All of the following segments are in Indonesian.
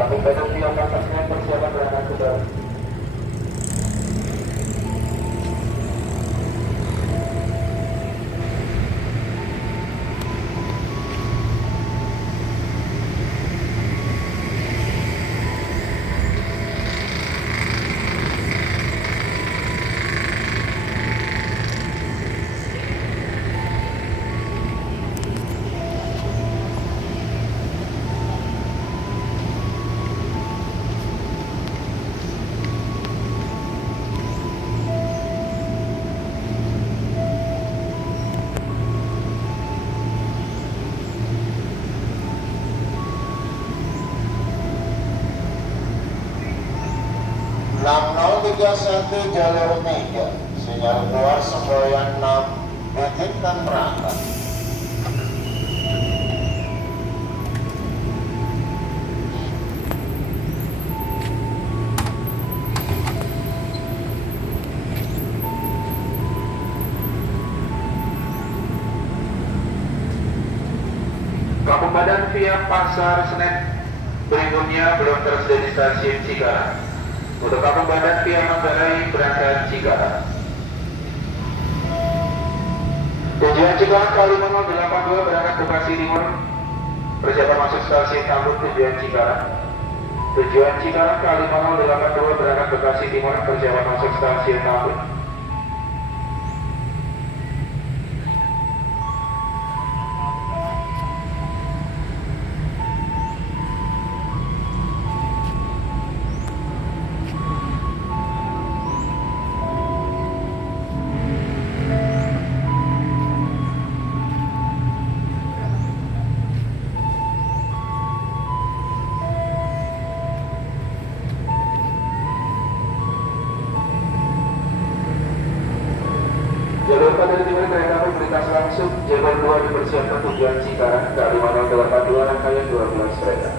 Kami pada pihak pasarnya persiapan berangkat ke Bali. satu jalur 3 sinyal keluar semboyan 6 izinkan berangkat. Kampung Badan via Pasar Senen berikutnya belum tersedia di stasiun Cikarang. Untuk Kampung Badan via Manggarai berangkat Cikarang. Tujuan Cikarang Kalimantan 82 berangkat Bekasi Timur. Persiapan masuk stasiun Tambun tujuan Cikarang. Tujuan Cikarang Kalimantan 82 berangkat Bekasi Timur. Persiapan masuk stasiun Tambun. Jalur Pantai Timur kereta api melintas langsung, jalur 2 dipersiapkan tujuan Cikarang, Kalimantan 82 rangkaian 12 kereta.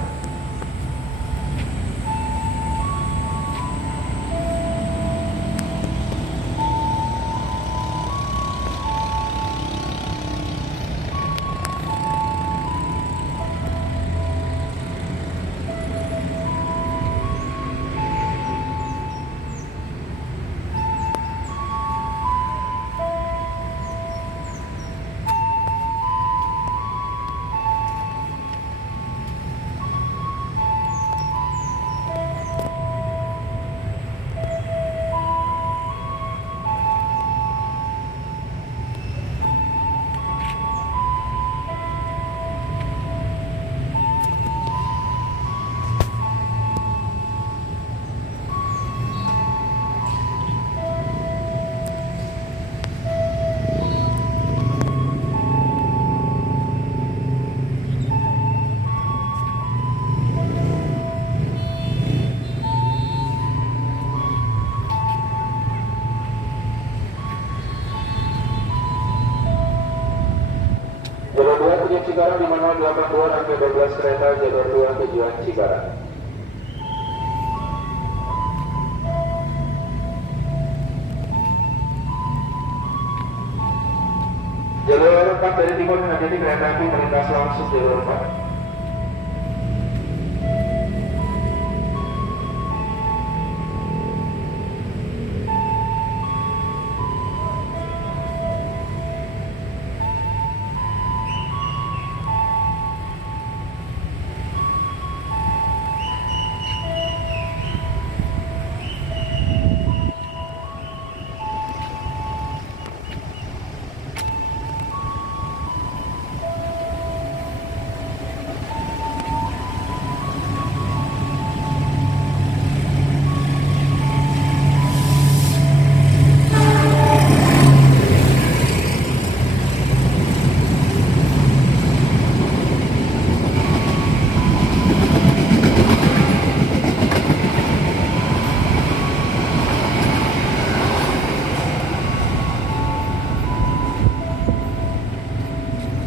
Jalur 2 tujuan Cikarang di mana 82 rangkaian 12 kereta jalur 2 tujuan Cikarang. Jalur 4 dari timur menghadapi kereta api melintas langsung jalur 4.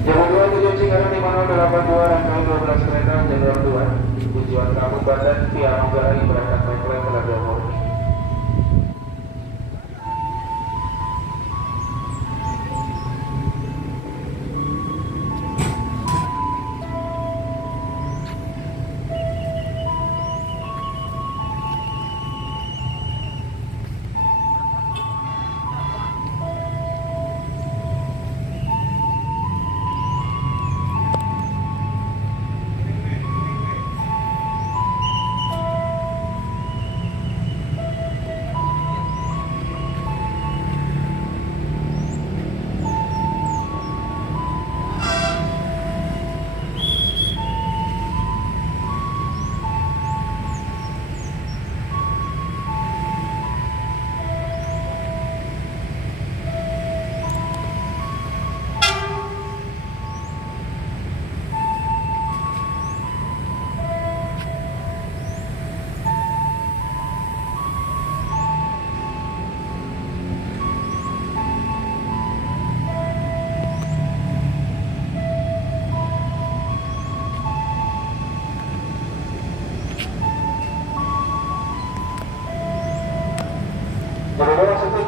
Jalur 2 tujuan Cikarang di mana 82 rangkaian 12 kereta jalur 2 tujuan Kampung Badan via Manggarai berangkat Meklen Telaga Murni.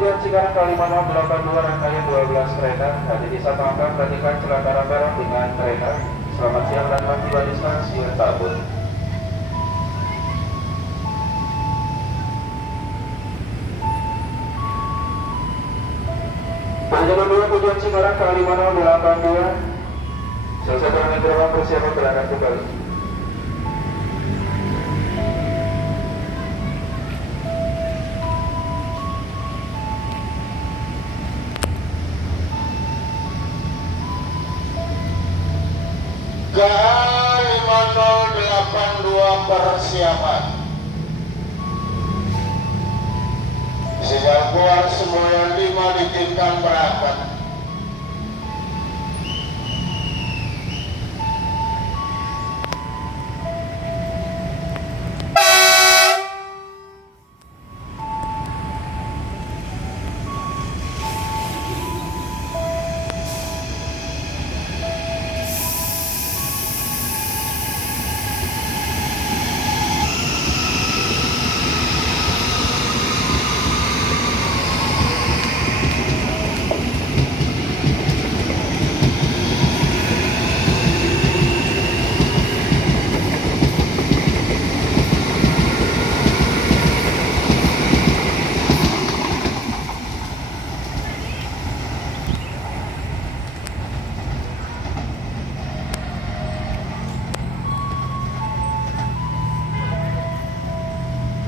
tujuan Cikarang ke 5082 rangkaian 12 kereta. Hadi di satu angka perhatikan celaka rem dengan kereta. Selamat siang dan tiba di stasiun Tambun. Perjalanan 2 tujuan Cikarang ke 5082. Selesai dengan gerbang persiapan berangkat kembali. KA 5082 persiapan. Sejak keluar semuanya 5 diizinkan berangkat.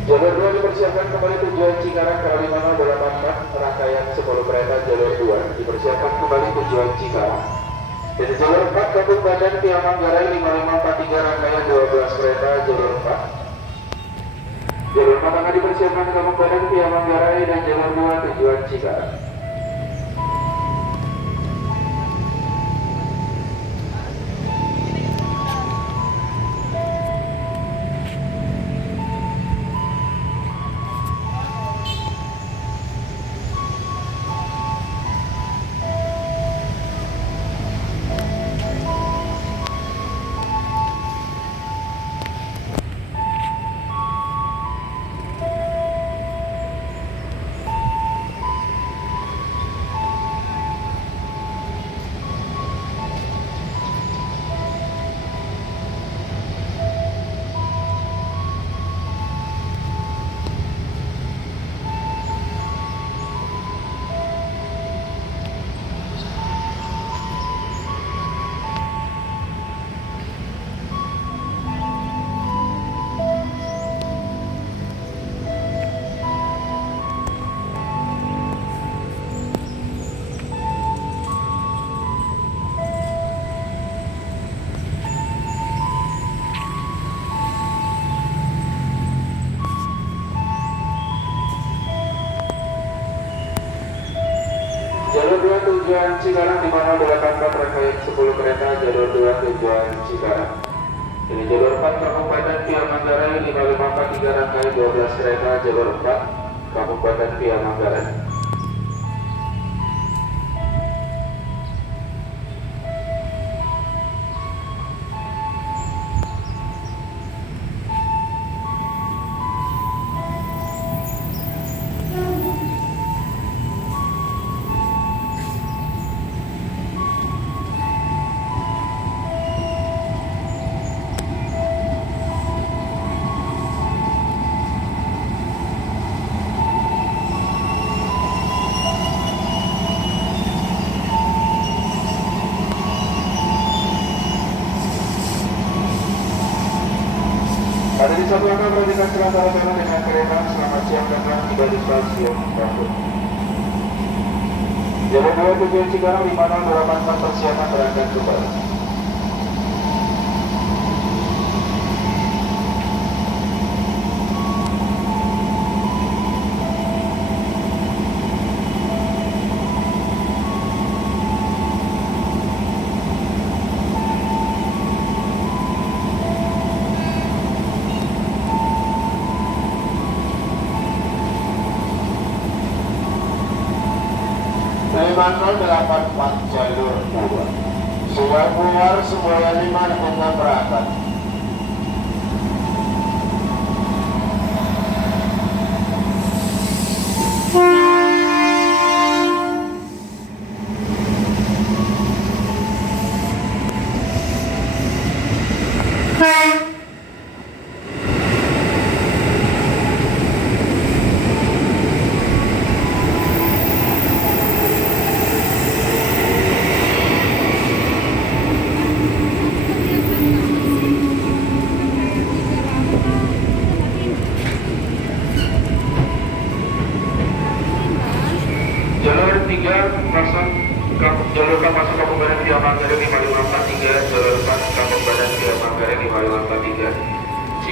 Jalur 2 dipersiapkan kembali tujuan Cikarang ke 5084 rangkaian 10 kereta jalur 2 dipersiapkan kembali tujuan Cikarang. Dari jalur 4 Kabupaten Pia Manggarai 5543 rangkaian 12 kereta jalur 4. Jalur 4 akan dipersiapkan Kabupaten Pia Manggarai dan jalur 2 tujuan Cikarang. Jalur 2 tujuan Cikarang 5084 rangkaian 10 kereta jalur 2 tujuan Cikarang. Ini jalur 4 Kabupaten Pia Manggarai 5543 rangkaian 12 kereta jalur 4 Kabupaten Pia Manggarai. Ada di satu angka perhatikan celaka rem dengan kereta. Selamat siang dan tiba di stasiun Tambun. Jalur 2 tujuan Cikarang 5084 persiapan berangkat kembali. Manol 84 jalur 2. Sudah keluar semuanya 5 dengan berangkat.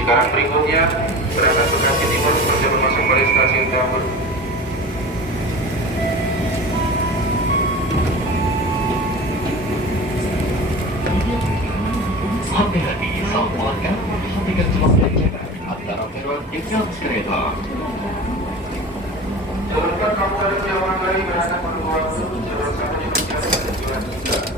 Cikarang berikutnya berangkat Bekasi Timur persiapan masuk ke stasiun Gambir. Hati-hati saat melangkah, perhatikan celah jarak antara peron dengan kereta. Jalur Kabupaten Jawa Barat berangkat menuju waktu jalur 1 Jogja dan tujuan 3.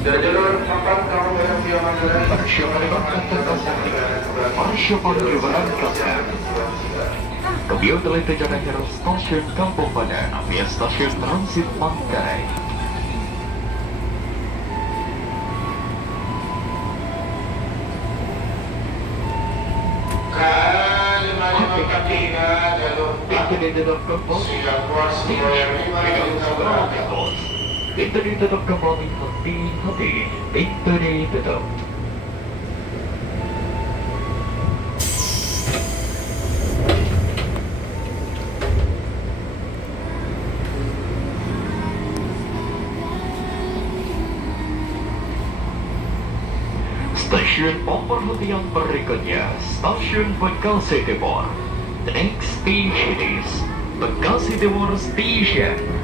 Jalur 4 Kabupaten Jawa Barat Persiapan berangkat berangkat. Kebiau telah terjadi stasiun Kampung Badan via stasiun transit Manggarai. jalur 4 Internet dalam kapal. Singapura semua yang 5 berangkat. Internet dalam kapal hati-hati. Internet tetap. Stasiun pemerhatian berikutnya, Stasiun Bekasi Timur. The next station is Bekasi Timur Station.